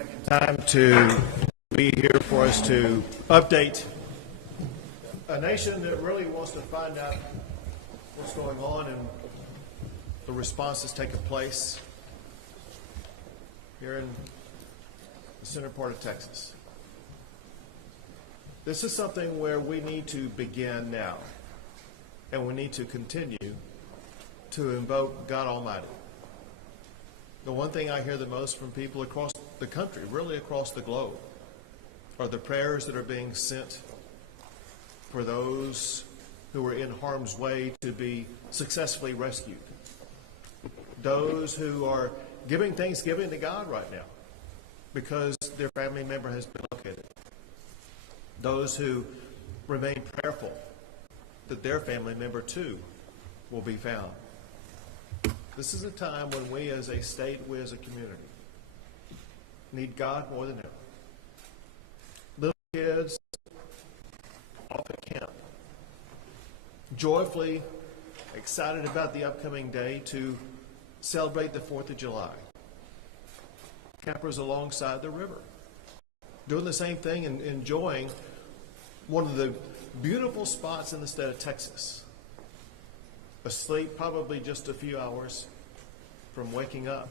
taking time to be here for us to update a nation that really wants to find out what's going on and the response that's taking place here in the center part of Texas. This is something where we need to begin now, and we need to continue to invoke God Almighty. The one thing I hear the most from people across the country, really across the globe, are the prayers that are being sent for those who are in harm's way to be successfully rescued. Those who are giving thanksgiving to God right now because their family member has been located. Those who remain prayerful that their family member too will be found. This is a time when we as a state, we as a community, need God more than ever. Little kids off at camp, joyfully excited about the upcoming day to celebrate the 4th of July. Campers alongside the river, doing the same thing and enjoying one of the beautiful spots in the state of Texas. Asleep probably just a few hours from waking up.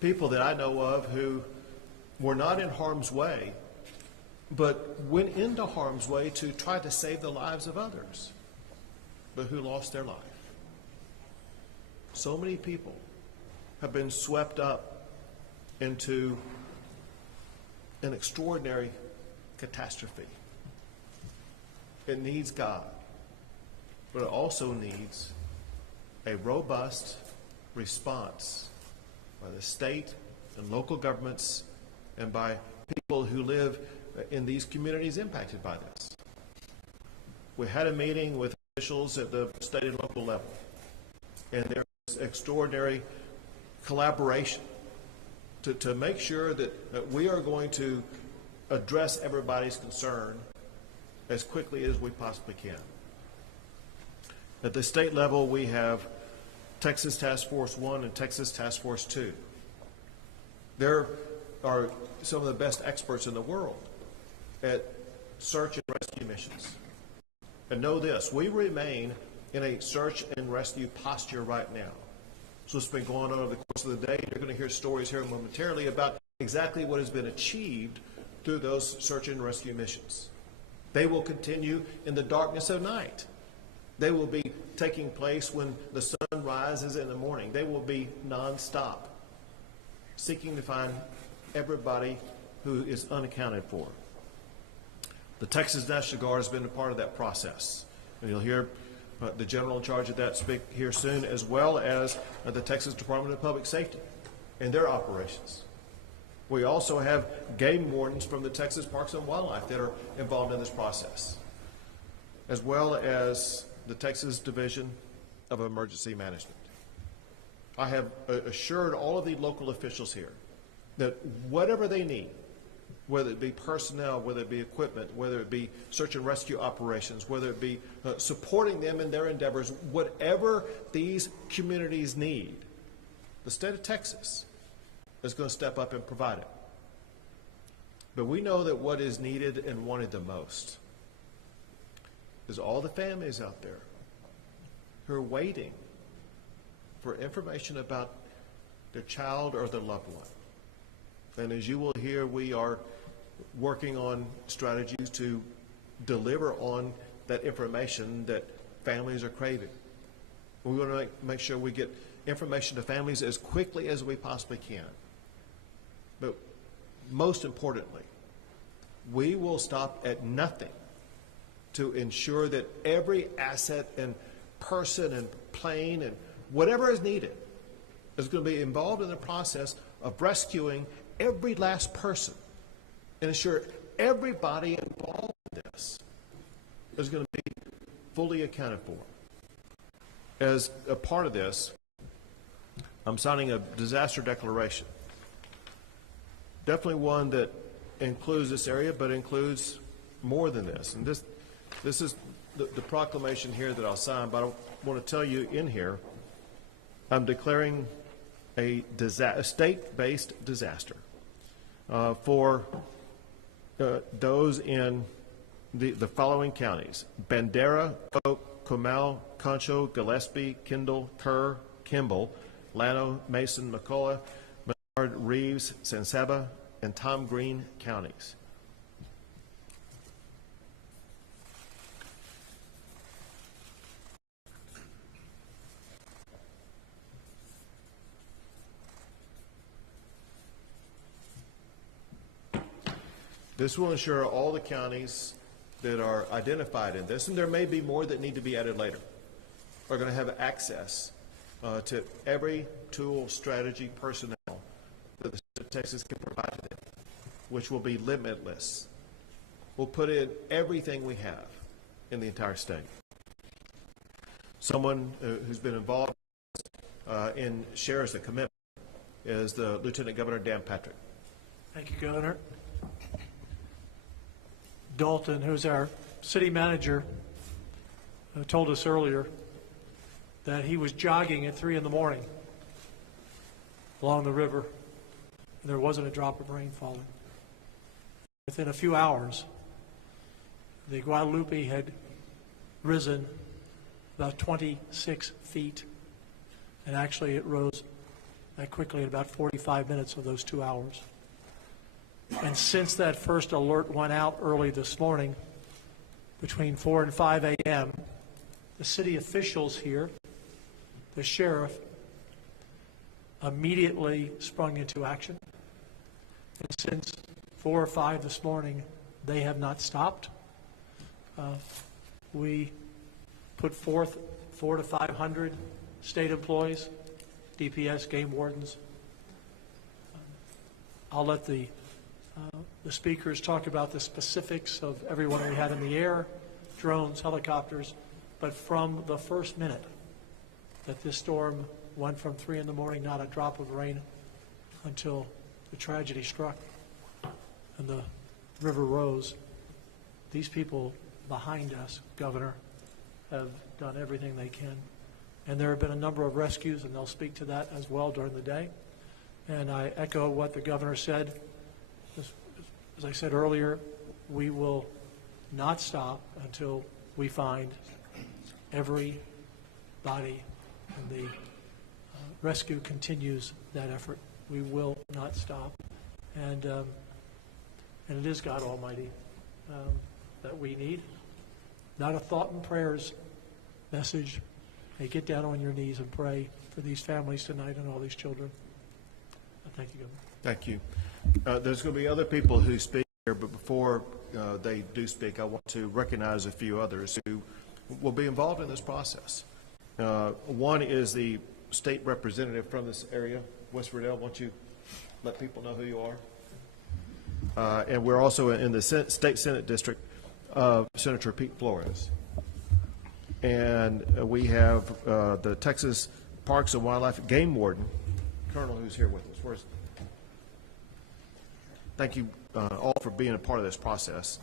People that I know of who were not in harm's way, but went into harm's way to try to save the lives of others, but who lost their life. So many people have been swept up into an extraordinary catastrophe. It needs God, but it also needs a robust response by the state and local governments and by people who live in these communities impacted by this. We had a meeting with officials at the state and local level, and there was extraordinary collaboration to make sure that we are going to address everybody's concern as quickly as we possibly can. At the state level, we have Texas Task Force 1 and Texas Task Force 2. There are some of the best experts in the world at search and rescue missions. And know this, we remain in a search and rescue posture right now. So it's been going on over the course of the day. You're going to hear stories here momentarily about exactly what has been achieved through those search and rescue missions. They will continue in the darkness of night. They will be taking place when the sun rises in the morning. They will be nonstop, seeking to find everybody who is unaccounted for. The Texas National Guard has been a part of that process. And you'll hear the general in charge of that speak here soon, as well as the Texas Department of Public Safety and their operations. We also have game wardens from the Texas Parks and Wildlife that are involved in this process, as well as the Texas Division of Emergency Management. I have assured all of the local officials here that whatever they need, whether it be personnel, whether it be equipment, whether it be search and rescue operations, whether it be supporting them in their endeavors, whatever these communities need, the state of Texas is going to step up and provide it. But we know that what is needed and wanted the most is all the families out there who are waiting for information about their child or their loved one. And as you will hear, we are working on strategies to deliver on that information that families are craving. We want to make sure we get information to families as quickly as we possibly can. But most importantly, we will stop at nothing to ensure that every asset and person and plane and whatever is needed is going to be involved in the process of rescuing every last person and ensure everybody involved in this is going to be fully accounted for. As a part of this, I'm signing a disaster declaration. Definitely one that includes this area, but includes more than this. And this is the proclamation here that I'll sign, but I want to tell you in here, I'm declaring a state-based disaster for those in the following counties: Bandera, Polk, Comal, Concho, Gillespie, Kendall, Kerr, Kimball, Llano, Mason, McCullough, Menard, Reeves, San Saba, and Tom Green counties. This will ensure all the counties that are identified in this, and there may be more that need to be added later, are going to have access to every tool, strategy, personnel that the state of Texas can provide to them, which will be limitless. We'll put in everything we have in the entire state. Someone who's been involved in shares the commitment is the Lieutenant Governor Dan Patrick. Thank you, Governor. Dalton, who's our city manager, told us earlier that he was jogging at 3 in the morning along the river, and there wasn't a drop of rain falling. Within a few hours, the Guadalupe had risen about 26 feet, and actually it rose that quickly in about 45 minutes of those 2 hours. And since that first alert went out early this morning, between 4 and 5 a.m., the city officials here, the sheriff, immediately sprung into action. And since 4 or 5 this morning, they have not stopped. We put forth 400 to 500 state employees, DPS, game wardens. I'll let the speakers talk about the specifics of everyone we had in the air, drones, helicopters, but from the first minute that this storm went from 3 in the morning, not a drop of rain, until the tragedy struck and the river rose, these people behind us, Governor, have done everything they can. And there have been a number of rescues, and they'll speak to that as well during the day. And I echo what the Governor said. As I said earlier, we will not stop until we find every body, and the rescue continues that effort. We will not stop. And it is God Almighty that we need. Not a thought and prayers message. Hey, get down on your knees and pray for these families tonight and all these children. Thank you, Governor. Thank you. There's going to be other people who speak here, but before they do speak, I want to recognize a few others who will be involved in this process. One is the state representative from this area, West Riddell. Why don't you let people know who you are? And we're also in the state Senate district of Senator Pete Flores. And we have the Texas Parks and Wildlife Game Warden, Colonel, who's here with us. Thank you all for being a part of this process.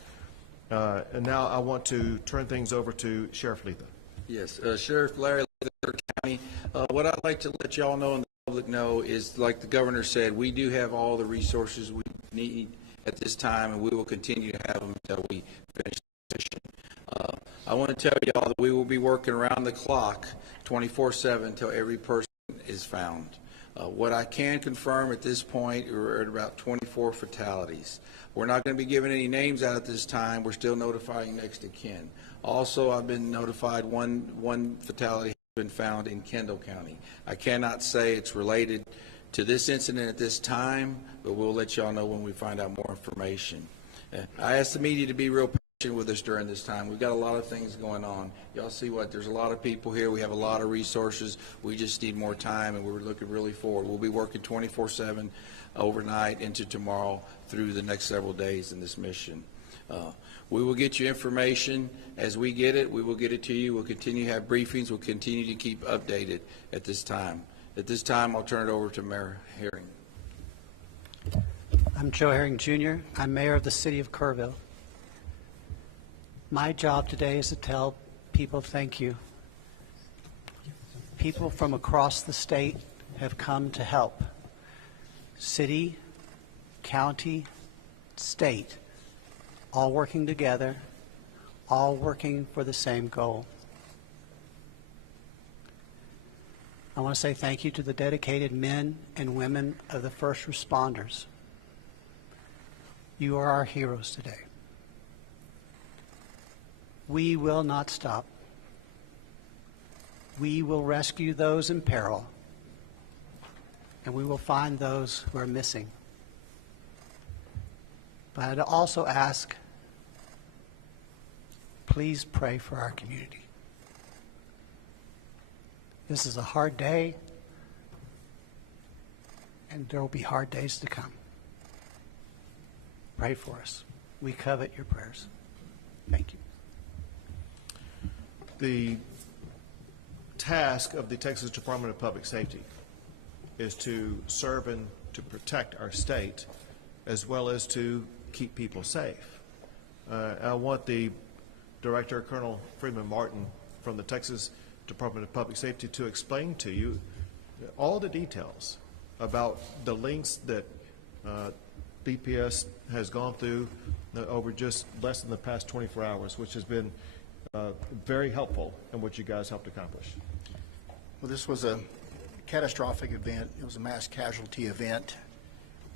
And now I want to turn things over to Sheriff Letha. Yes, Sheriff Larry Letha County. What I'd like to let y'all know and the public know is, like the Governor said, we do have all the resources we need at this time, and we will continue to have them until we finish the session. I want to tell y'all that we will be working around the clock 24/7 until every person is found. What I can confirm at this point, we're at about 24 fatalities. We're not going to be giving any names out at this time. We're still notifying next of kin. Also, I've been notified one fatality has been found in Kendall County. I cannot say it's related to this incident at this time, but we'll let y'all know when we find out more information. I asked the media to be real patient with us during this time. We've got a lot of things going on. Y'all see what? There's a lot of people here. We have a lot of resources. We just need more time, and we're looking really forward. We'll be working 24/7 overnight into tomorrow through the next several days in this mission. We will get you information as we get it. We will get it to you. We'll continue to have briefings. We'll continue to keep updated at this time. At this time, I'll turn it over to Mayor Herring. I'm Joe Herring, Jr. I'm mayor of the city of Kerrville. My job today is to tell people thank you. People from across the state have come to help. City, county, state, all working together, all working for the same goal. I want to say thank you to the dedicated men and women of the first responders. You are our heroes today. We will not stop. We will rescue those in peril, and we will find those who are missing. But I'd also ask, please pray for our community. This is a hard day, and there will be hard days to come. Pray for us. We covet your prayers. Thank you. The task of the Texas Department of Public Safety is to serve and to protect our state, as well as to keep people safe. I want the Director, Colonel Freeman Martin from the Texas Department of Public Safety to explain to you all the details about the links that DPS has gone through over just less than the past 24 hours, which has been very helpful in what you guys helped accomplish. Well, this was a catastrophic event. It was a mass casualty event,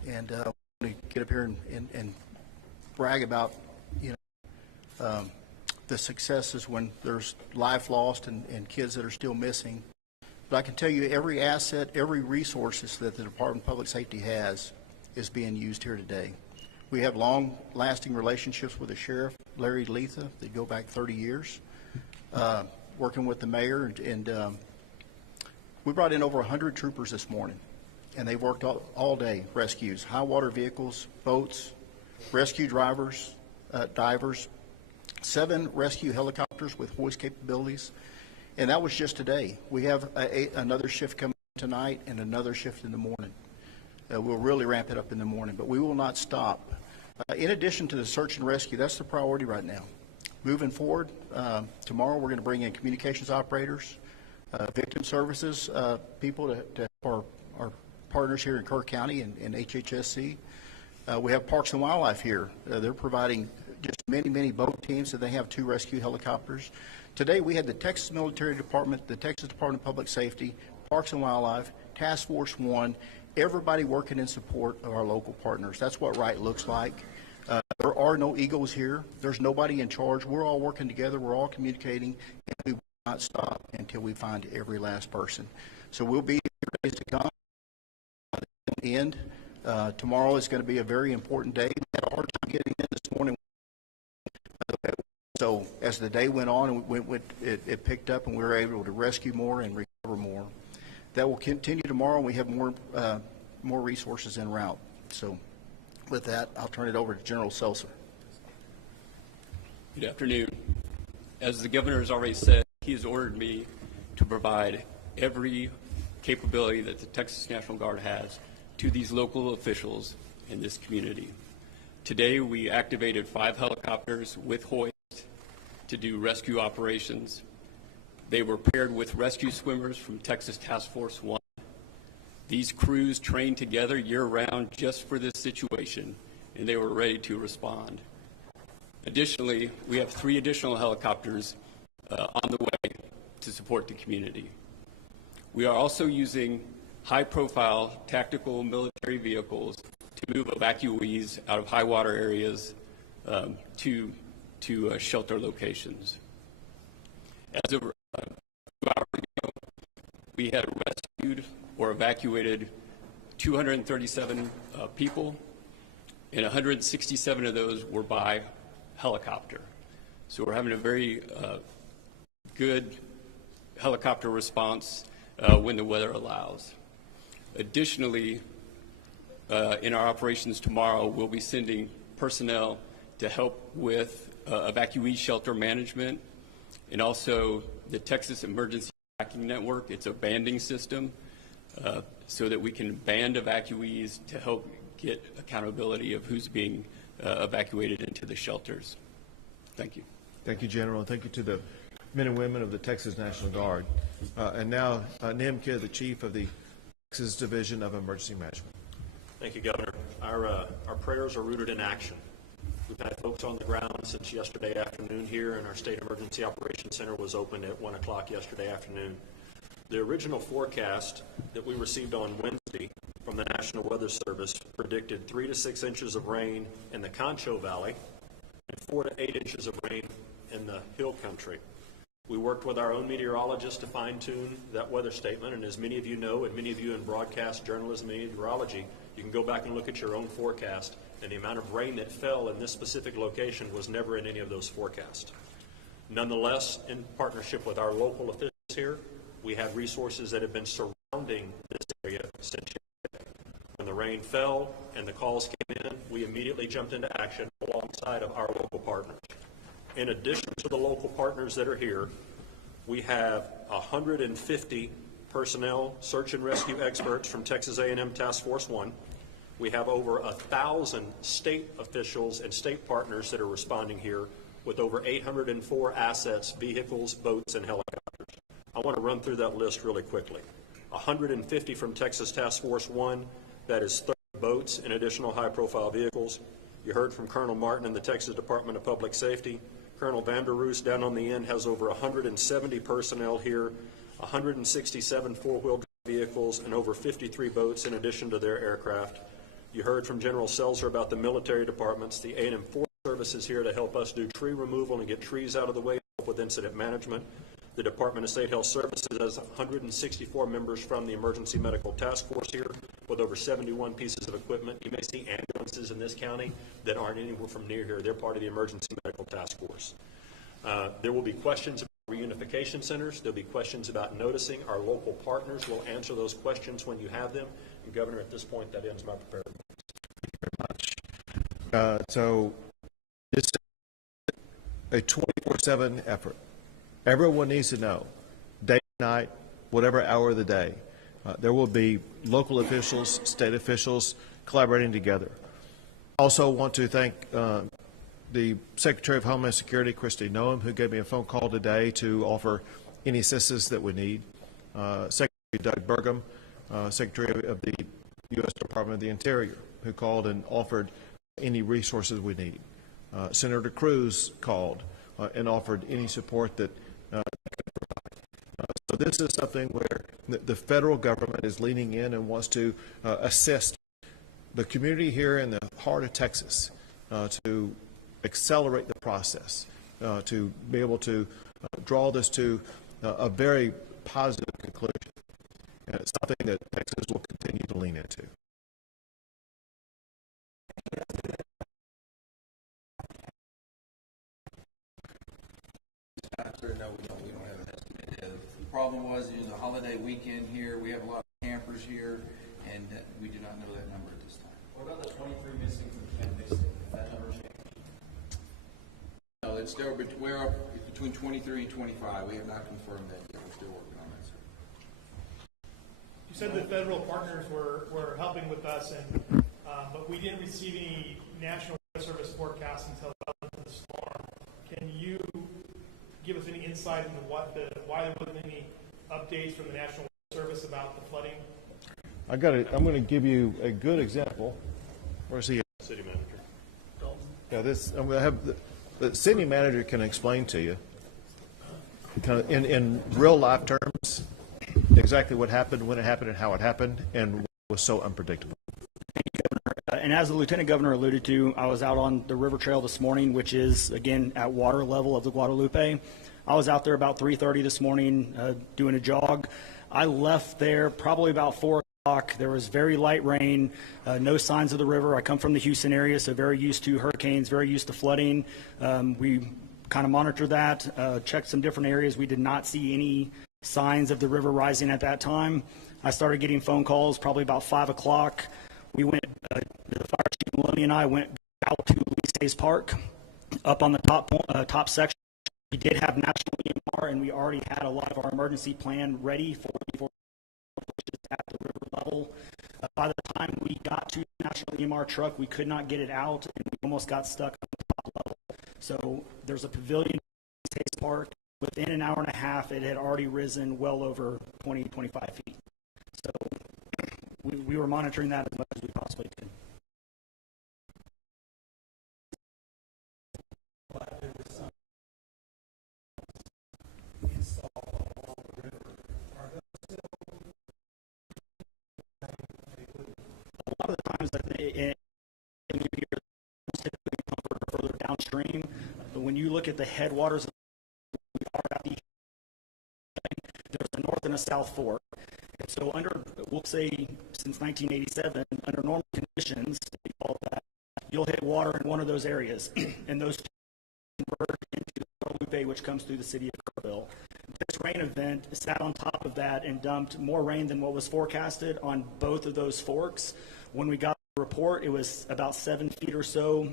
and I want to get up here and brag about, the successes when there's life lost and kids that are still missing. But I can tell you every asset, every resources that the Department of Public Safety has is being used here today. We have long-lasting relationships with the Sheriff, Larry Letha, that go back 30 years, working with the mayor. And we brought in over 100 troopers this morning, and they worked all day, rescues, high water vehicles, boats, rescue drivers, divers, 7 rescue helicopters with hoist capabilities, and that was just today. We have another shift coming tonight and another shift in the morning. We'll really ramp it up in the morning, but we will not stop. In addition to the search and rescue, that's the priority right now. Moving forward, tomorrow we're going to bring in communications operators, victim services people to help our partners here in Kerr County and HHSC. We have Parks and Wildlife here. They're providing just many boat teams, so they have 2 rescue helicopters. Today we had the Texas Military Department, the Texas Department of Public Safety, Parks and Wildlife, Task Force 1, everybody working in support of our local partners. That's what right looks like. There are no egos here. There's nobody in charge. We're all working together. We're all communicating, and we will not stop until we find every last person. So we'll be here days to come. End. Tomorrow is going to be a very important day. We had a hard time getting in this morning. So as the day went on, it picked up, and we were able to rescue more and recover more. That will continue tomorrow, and we have more resources en route. So with that, I'll turn it over to General Seltzer. Good afternoon. As the governor has already said, he has ordered me to provide every capability that the Texas National Guard has to these local officials in this community. Today, we activated 5 helicopters with hoist to do rescue operations. They were paired with rescue swimmers from Texas Task Force 1. These crews trained together year-round just for this situation, and they were ready to respond. Additionally, we have 3 additional helicopters on the way to support the community. We are also using high-profile tactical military vehicles to move evacuees out of high water areas to shelter locations. As of 2 hours ago, we had rescued or evacuated 237 people, and 167 of those were by helicopter. So we're having a very good helicopter response when the weather allows. Additionally, in our operations tomorrow, we'll be sending personnel to help with evacuee shelter management, and also the Texas Emergency Tracking Network. It's a banding system so that we can band evacuees to help get accountability of who's being evacuated into the shelters. Thank you. Thank you, General, and thank you to the men and women of the Texas National Guard. And now, Nim Kidd, the Chief of the Texas Division of Emergency Management. Thank you, Governor. Our prayers are rooted in action. We've had folks on the ground since yesterday afternoon here, and our State Emergency Operations Center was opened at 1 o'clock yesterday afternoon. The original forecast that we received on Wednesday from the National Weather Service predicted 3 to 6 inches of rain in the Concho Valley and 4 to 8 inches of rain in the Hill Country. We worked with our own meteorologists to fine-tune that weather statement, and as many of you know, and many of you in broadcast journalism and meteorology, you can go back and look at your own forecast, and the amount of rain that fell in this specific location was never in any of those forecasts. Nonetheless, in partnership with our local officials here, we have resources that have been surrounding this area since yesterday. When the rain fell and the calls came in, we immediately jumped into action alongside of our local partners. In addition to the local partners that are here, we have 150 personnel, search and rescue experts from Texas A&M Task Force 1. We have over 1,000 state officials and state partners that are responding here with over 804 assets, vehicles, boats, and helicopters. I want to run through that list really quickly. 150 from Texas Task Force 1, that is 30 boats and additional high-profile vehicles. You heard from Colonel Martin in the Texas Department of Public Safety. Colonel Vanderroos down on the end has over 170 personnel here, 167 four-wheel vehicles, and over 53 boats in addition to their aircraft. You heard from General Seltzer about the military departments. The A&M Forest Service is here to help us do tree removal and get trees out of the way, help with incident management. The Department of State Health Services has 164 members from the Emergency Medical Task Force here with over 71 pieces of equipment. You may see ambulances in this county that aren't anywhere from near here. They're part of the Emergency Medical Task Force. There will be questions about reunification centers. There'll be questions about noticing. Our local partners will answer those questions when you have them. And Governor, at this point, that ends my prepared remarks. Thank you very much. So this is a 24/7 effort. Everyone needs to know, day, night, whatever hour of the day, there will be local officials, state officials collaborating together. Also want to thank the Secretary of Homeland Security, Kristi Noem, who gave me a phone call today to offer any assistance that we need. Secretary Doug Burgum, Secretary of the U.S. Department of the Interior, who called and offered any resources we need. Senator Cruz called and offered any support that could provide. So this is something where the federal government is leaning in and wants to assist the community here in the heart of Texas to accelerate the process, to be able to draw this to a very positive conclusion. And it's something that Texas will continue to lean into. No, we don't have an estimate. The problem was, the holiday weekend here, we have a lot of campers here, and we do not know that number at this time. What about the 23 missing from Camp Dixon? Has that number changed? No, it's still, we're up between 23 and 25. We have not confirmed that yet. We're still working on that, sir. You said the federal partners were helping with us, and but we didn't receive any National Weather Service forecast until the storm. Can you give us any insight into why there wasn't any updates from the National Weather Service about the flooding? I'm going to give you a good example. Where's he? City Manager. Yeah, I'm going to have the city manager can explain to you kind of in real life terms exactly what happened, when it happened, and how it happened, and what was so unpredictable. And as the Lieutenant Governor alluded to, I was out on the river trail this morning, which is, again, at water level of the Guadalupe. I was out there about 3:30 this morning doing a jog. I left there probably about 4 o'clock. There was very light rain, no signs of the river. I come from the Houston area, so very used to hurricanes, very used to flooding. We kind of monitored that, checked some different areas. We did not see any signs of the river rising at that time. I started getting phone calls probably about 5 o'clock. We went, the fire chief Maloney and I went out to Louise Hayes Park. Up on the top section, we did have national EMR, and we already had a lot of our emergency plan ready for which is at the river level. By the time we got to the national EMR truck, we could not get it out, and we almost got stuck on the top level. So there's a pavilion in Louise Hayes Park. Within an hour and a half, it had already risen well over 20, 25 feet. So we were monitoring that as much as we possibly could. A lot of the times, I think, and you hear typically further downstream, when you look at the headwaters, we are at the there's a north and a south fork. And so we'll say since 1987, under normal conditions, we call that, you'll hit water in one of those areas, and those converge into the Guadalupe, which comes through the city of Kerrville. This rain event sat on top of that and dumped more rain than what was forecasted on both of those forks. When we got the report, it was about 7 feet or so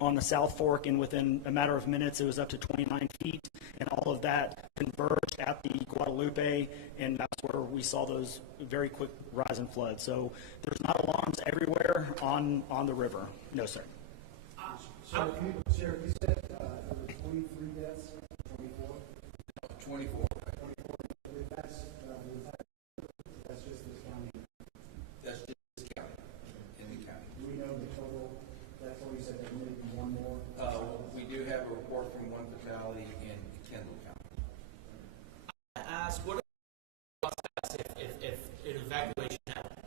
on the South Fork, and within a matter of minutes, it was up to 29 feet, and all of that converged at the Guadalupe, and that's where we saw those very quick rise in flood. So there's not alarms everywhere on the river. No, sir. Sheriff, you said there were 23 deaths, 24? 24. 24. That's just this county. That's just this county, in the county. Do we know the total? That's what you said, there may be one more? We do have a report from one fatality in Kendall County. I asked, what is the process if an evacuation happened?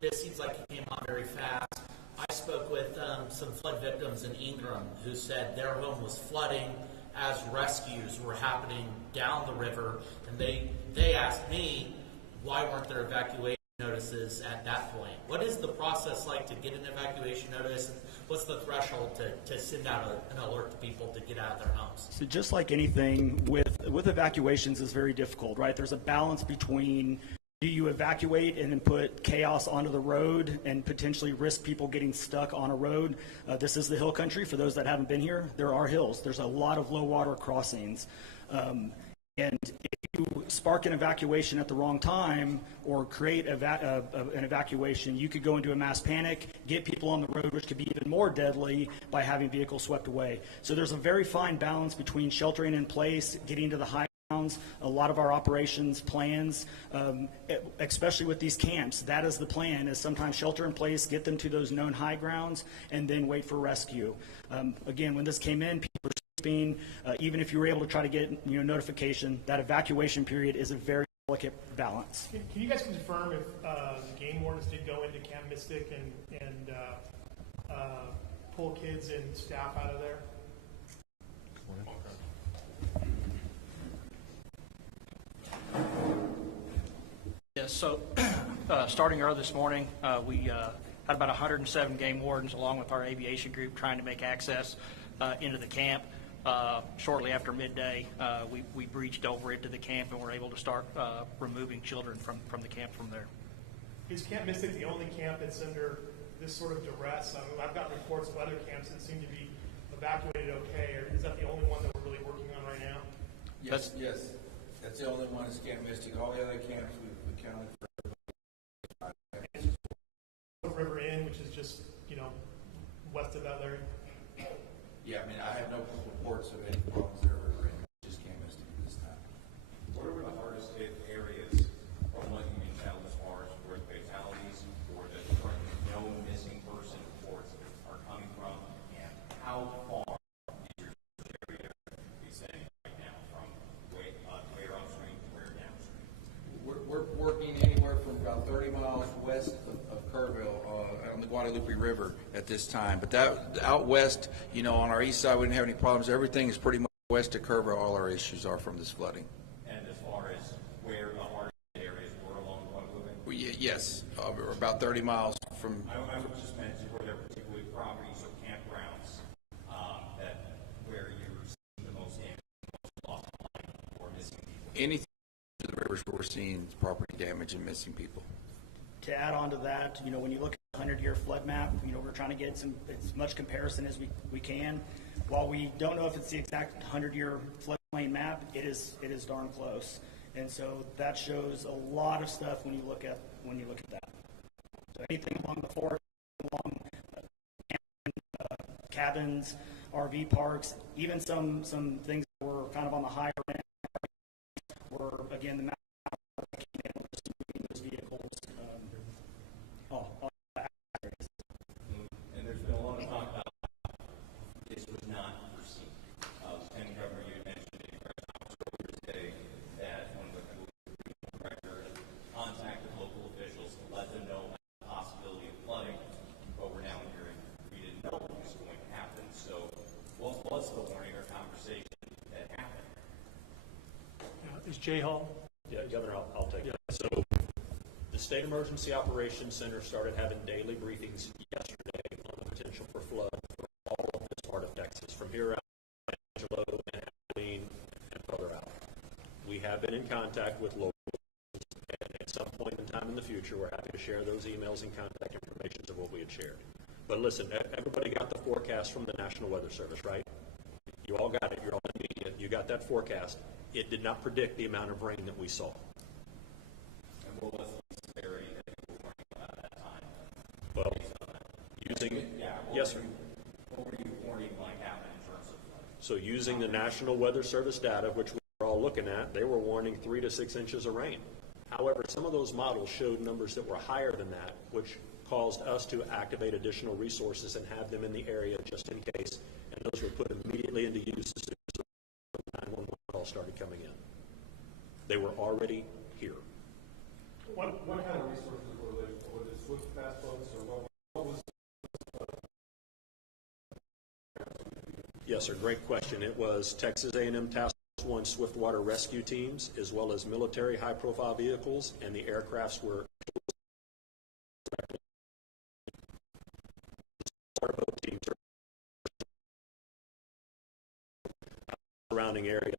This seems like it came on very fast. I spoke with some flood victims in Ingram who said their home was flooding as rescues were happening down the river, and they asked me, why weren't there evacuation notices at that point? What is the process like to get an evacuation notice, and what's the threshold to send out an alert to people to get out of their homes? So just like anything with evacuations is very difficult, right? There's a balance between, do you evacuate and then put chaos onto the road and potentially risk people getting stuck on a road? This is the hill country. For those that haven't been here, there are hills. There's a lot of low water crossings. And if you spark an evacuation at the wrong time or create an evacuation, you could go into a mass panic, get people on the road, which could be even more deadly by having vehicles swept away. So there's a very fine balance between sheltering in place, getting to the high grounds. A lot of our operations plans, especially with these camps, that is the plan, is sometimes shelter in place, get them to those known high grounds, and then wait for rescue. Again, when this came in, people were sleeping. Even if you were able to try to get notification, that evacuation period is a very delicate balance. Can you guys confirm if the game wardens did go into Camp Mystic and pull kids and staff out of there? Yes, so starting early this morning, we had about 107 game wardens along with our aviation group trying to make access into the camp. Shortly after midday, we breached over into the camp and were able to start removing children from the camp from there. Is Camp Mystic the only camp that's under this sort of duress? I mean, I've gotten reports of other camps that seem to be evacuated okay, or is that the only one that we're really working on right now? Yes, that's the only one is Camp Mystic. All the other camps we've accounted for. River Inn, which is just, west of that area? Yeah, I mean, I have no reports of any problems there. Just Camp Mystic at this time. What are the hardest hit areas from what you can tell as far as where fatalities or the no missing person reports are coming from, and how far is your area be saying right now from where upstream to where downstream? We're working anywhere from about 30 miles west of Kerrville on the Guadalupe River at this time. But that out west, on our east side, we didn't have any problems. Everything is pretty much west of Kerrville. All our issues are from this flooding. And as far as where the hardest areas were along the Guadalupe? Yes, we're about 30 miles from. I would just mention were there particularly properties or campgrounds where you're seeing the most damage, most loss of life, or missing people? Anything to the rivers where we're seeing property damage and missing people. To add on to that, when you look at the 100-year flood map, we're trying to get as much comparison as we can. While we don't know if it's the exact 100-year floodplain map, it is darn close. And so that shows a lot of stuff when you look at that. So anything along the forest, along cabins, RV parks, even some things that were kind of on the higher end, were again the map came in with moving those vehicles. was the warning or conversation that happened. Is Jay Hall? Yeah, Governor, I'll take that. So the State Emergency Operations Center started having daily briefings yesterday on the potential for flood for all of this part of Texas, from here out, Angelo and Abilene and further out. We have been in contact with locals, and at some point in time in the future, we're happy to share those emails and contact information of what we had shared. But listen, everybody got the forecast from the National Weather Service, right? You all got it. You're all in the media. You got that forecast. It did not predict the amount of rain that we saw. And what was the severity that you were warning about at that time? Well, using, yes, sir. What were you warning might happen in terms of flood? So using the National Weather Service data, which we were all looking at, they were warning 3 to 6 inches of rain. However, some of those models showed numbers that were higher than that, which caused us to activate additional resources and have them in the area just in case. And those were put immediately into use as soon as the 911 call started coming in. They were already here. What kind of resources were they? Were they swift fast boats, or what was? Yes, sir. Great question. It was Texas A&M Task Force 1 Swiftwater rescue teams, as well as military high-profile vehicles, and the aircrafts were boat teams surrounding area.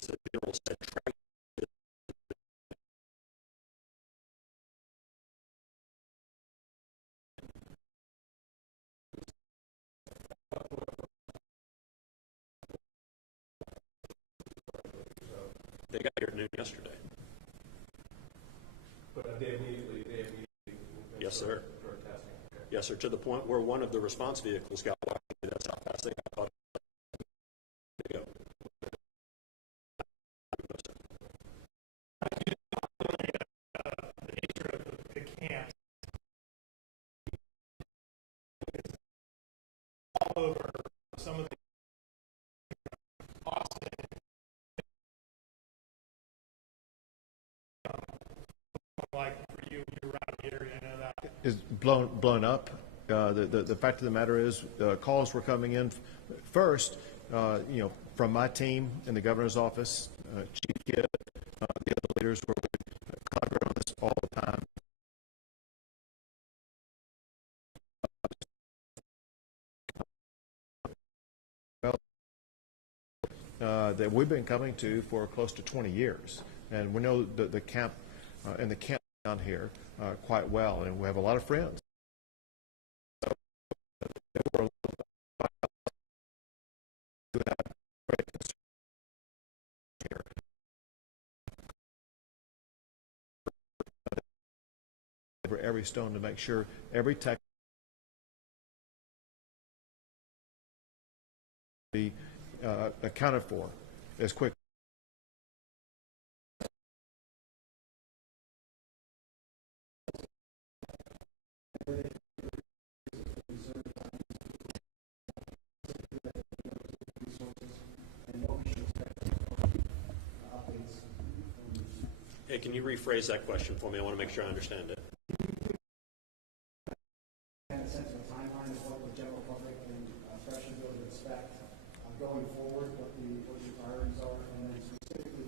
As the general said, they got here at noon yesterday. But they immediately Yes, sir. started testing. Okay. Yes, sir. To the point where one of the response vehicles got whacked. That's how fast they got caught. They go. The nature of the camp is all over some of the Austin. Like for you, you're around the area, I know that. Is blown up. The fact of the matter is, calls were coming in first, from my team in the governor's office, Chief Kidd, the other leaders were collaborating on this all the time. That we've been coming to for close to 20 years, and we know the camp and the camp down here quite well, and we have a lot of friends. So, they were for every stone to make sure every tech be accounted for as quick. Hey, can you rephrase that question for me? I want to make sure I understand it. And a sense of a timeline of what the general public and freshmen will expect going forward, what the priorities are, and then specifically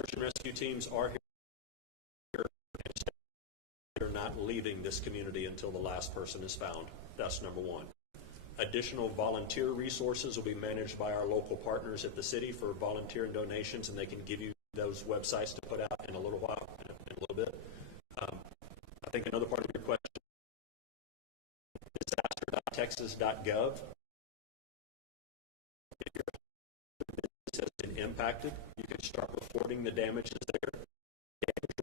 Search and rescue teams are here. They're not leaving this community until the last person is found. That's number one. Additional volunteer resources will be managed by our local partners at the city for volunteer and donations, and they can give you those websites to put out in a little while, in a little bit. I think another part of your question, disaster.texas.gov. If your business has been impacted, you can start reporting the damages there. Damage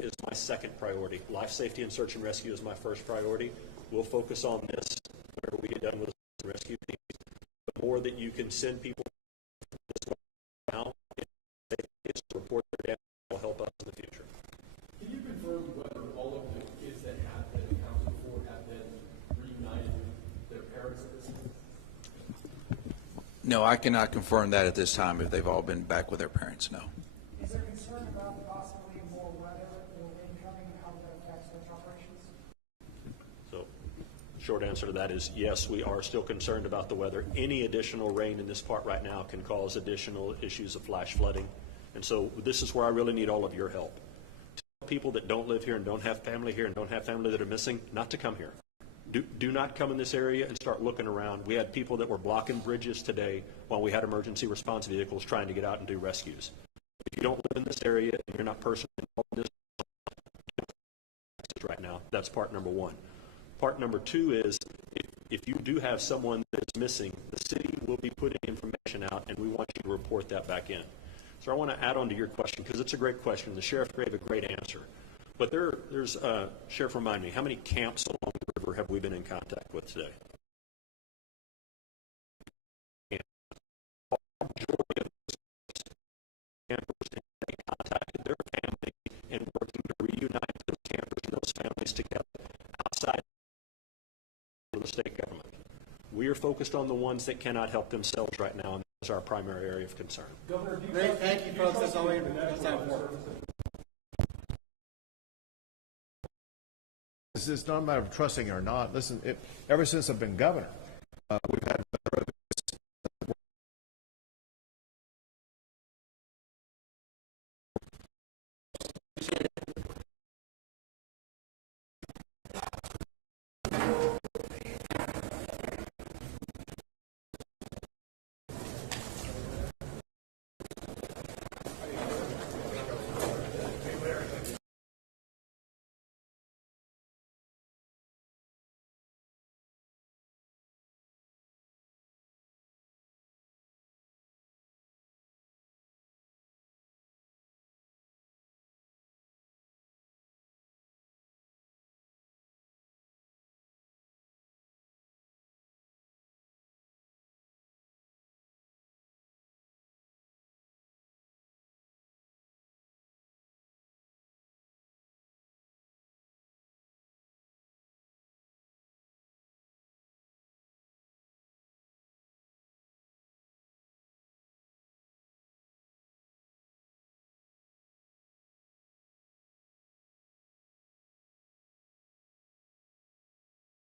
is my second priority. Life safety and search and rescue is my first priority. We'll focus on this whenever we get done with the rescue teams. The more that you can send people this way now, it's to report their damage will help us in the future. Can you confirm whether all of the kids that have been accounted for have been reunited with their parents at this point? No, I cannot confirm that at this time if they've all been back with their parents, no. is there concern about possibly more weather or wind coming, how that affects the operation? Short answer to that is yes, we are still concerned about the weather. Any additional rain in this part right now can cause additional issues of flash flooding. And so this is where I really need all of your help. Tell people that don't live here and don't have family here and don't have family that are missing not to come here. Do not come in this area and start looking around. We had people that were blocking bridges today while we had emergency response vehicles trying to get out and do rescues. If you don't live in this area and you're not personally involved in this right now, that's part number one. Part number two is if you do have someone that's missing, the city will be putting information out, and we want you to report that back in. So I want to add on to your question because it's a great question. The sheriff gave a great answer. But there's Sheriff, remind me, how many camps along the river have we been in contact with today? And the majority of those campers have contacted their family and working to reunite those campers and those families together outside of the state government. We are focused on the ones that cannot help themselves right now, and that's our primary area of concern. Governor, do you Great, thank you, folks. That's all we have time for. It's not a matter of trusting or not. Listen, ever since I've been governor, we've had better